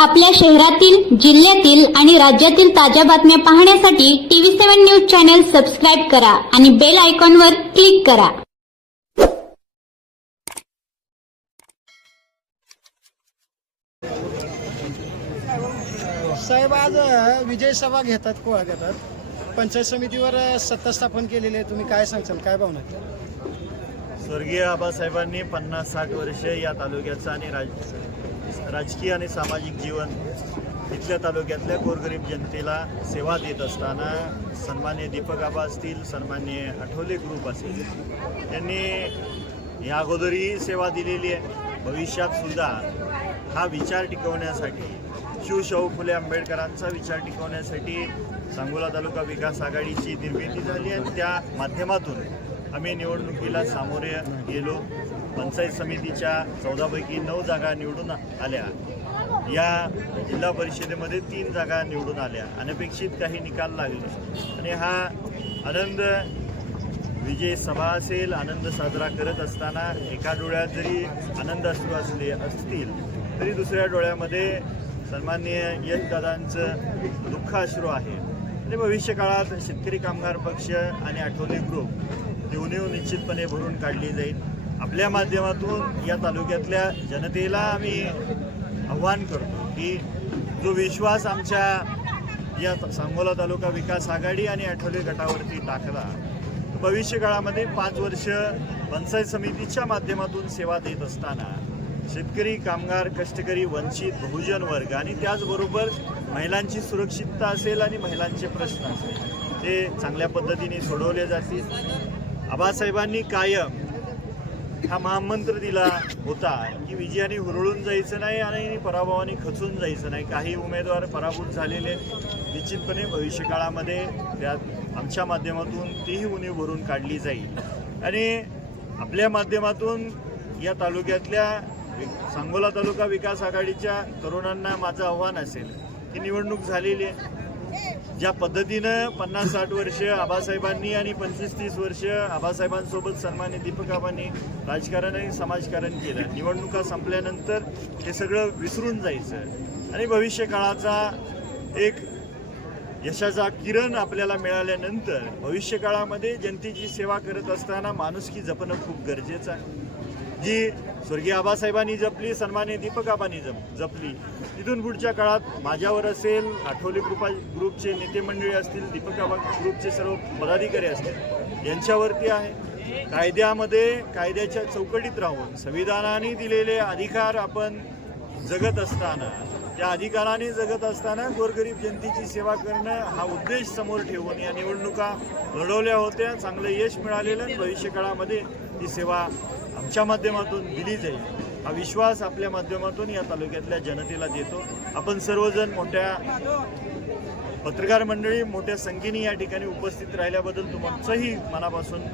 आपल्या शहरातील, जिल्ह्यातील आणि राज्यातील ताज्या बातम्या पाहण्यासाठी TV7 न्यूज चॅनल सबस्क्राइब करा आणि बेल आयकॉनवर क्लिक करा. साहेब, आज विजय सभा घेतात, कोळा घेतात. पंचायत समितीवर सत्ता स्थापन केलेली आहे. तुम्ही काय सांगचाल, काय भावना आहे? स्वर्गीय आबासाहेबांनी 50-60 वर्षे या तालुक्याचं आणि राजकीय आणि सामाजिक जीवन इथल्या तालुक्यातल्या गोरगरीब जनतेला सेवा देत असताना सन्मान्य दीपक आबा असतील, सन्मान्य आठवले ग्रुप असेल, त्यांनी या अगोदरही सेवा दिलेली आहे. भविष्यात सुद्धा हा विचार टिकवण्यासाठी, शाहू फुले आंबेडकरांचा विचार टिकवण्यासाठी सांगोला तालुका विकास आघाडीची निर्मिती झाली आणि त्या माध्यमातून आम्ही निवडणुकीला सामोरे गेलो. पंचायत समितीच्या 14 पैकी 9 जागा निवडून आल्या. या जिल्हा परिषदेमध्ये 3 जागा निवडून आल्या. अनपेक्षित काही निकाल लागले आणि हा आनंद विजय सभा असेल, आनंद साजरा करत असताना एका डोळ्यात जरी आनंद अश्रू असतील तरी दुसऱ्या डोळ्यामध्ये सन्माननीय यशदादांचं दुःख अश्रू आहे. आणि भविष्य काळात शेतकरी कामगार पक्ष आणि आठवले ग्रुप देऊन निश्चितपणे भरून काढली जाईल. आपल्या माध्यमातून या तालुक्यातल्या जनतेला आम्ही आव्हान करतो की जो विश्वास आमच्या या सांगोला तालुका विकास आघाडी आणि आठवले गटावरती टाकला, भविष्य काळामध्ये 5 वर्ष पंचायत समितीच्या माध्यमातून सेवा देत असताना शेतकरी, कामगार, कष्टकरी, वंचित, बहुजन वर्ग आणि त्याचबरोबर महिलांची सुरक्षितता असेल आणि महिलांचे प्रश्न असेल ते चांगल्या पद्धतीने सोडवले जातील. आबासाहेबांनी कायम हा महामंत्र दिला होता की विजयाने हुरळून जायचं नाही आणि पराभवाने खचून जायचं नाही. काही उमेदवार पराभूत झालेले निश्चितपणे भविष्यकाळामध्ये त्यात आमच्या माध्यमातून तीही उणीव भरून काढली जाईल. आणि आपल्या माध्यमातून या तालुक्यातल्या सांगोला तालुका विकास आघाडीच्या तरुणांना माझं आव्हान असेल की निवडणूक झालेली आहे. ज्या पद्धतीनं 50-60 वर्ष आबासाहेबांनी आणि 25-30 वर्ष आबासाहेबांसोबत सन्मान्य दीपक आबांनी राजकारण आणि समाजकारण केलं, निवडणुका संपल्यानंतर हे सगळं विसरून जायचं आणि भविष्य काळाचा एक यशाचा किरण आपल्याला मिळाल्यानंतर भविष्य काळामध्ये जनतेची सेवा करत असताना माणुसकी जपणं खूप गरजेचं आहे. जी स्वर्गीय आबासाहेबांनी जपली, सन्मान्य दीपक आबांनी जपली, तिथून पुढच्या काळात माझ्यावर असेल, आठवले ग्रुपचे नेते मंडळी असतील, दीपक आबा ग्रुपचे सर्व पदाधिकारी असतील, यांच्यावरती आहे. कायद्याच्या चौकटीत राहून संविधानाने दिलेले अधिकार आपण जगत असताना, त्या अधिकाराने जगत असताना गोरगरीब जनतेची सेवा करणं हा उद्देश समोर ठेवून या निवडणुका लढवल्या होत्या. चांगलं यश मिळालेलं आणि भविष्य काळामध्ये ही सेवा आमच्या माध्यमातून दिली जाईल हा विश्वास आपल्या माध्यमातून या तालुक्यातल्या जनतेला देतो. आपण सर्वजण मोठ्या पत्रकार मंडळी मोठ्या संख्येने या ठिकाणी उपस्थित राहिल्याबद्दल तुमचंही मनापासून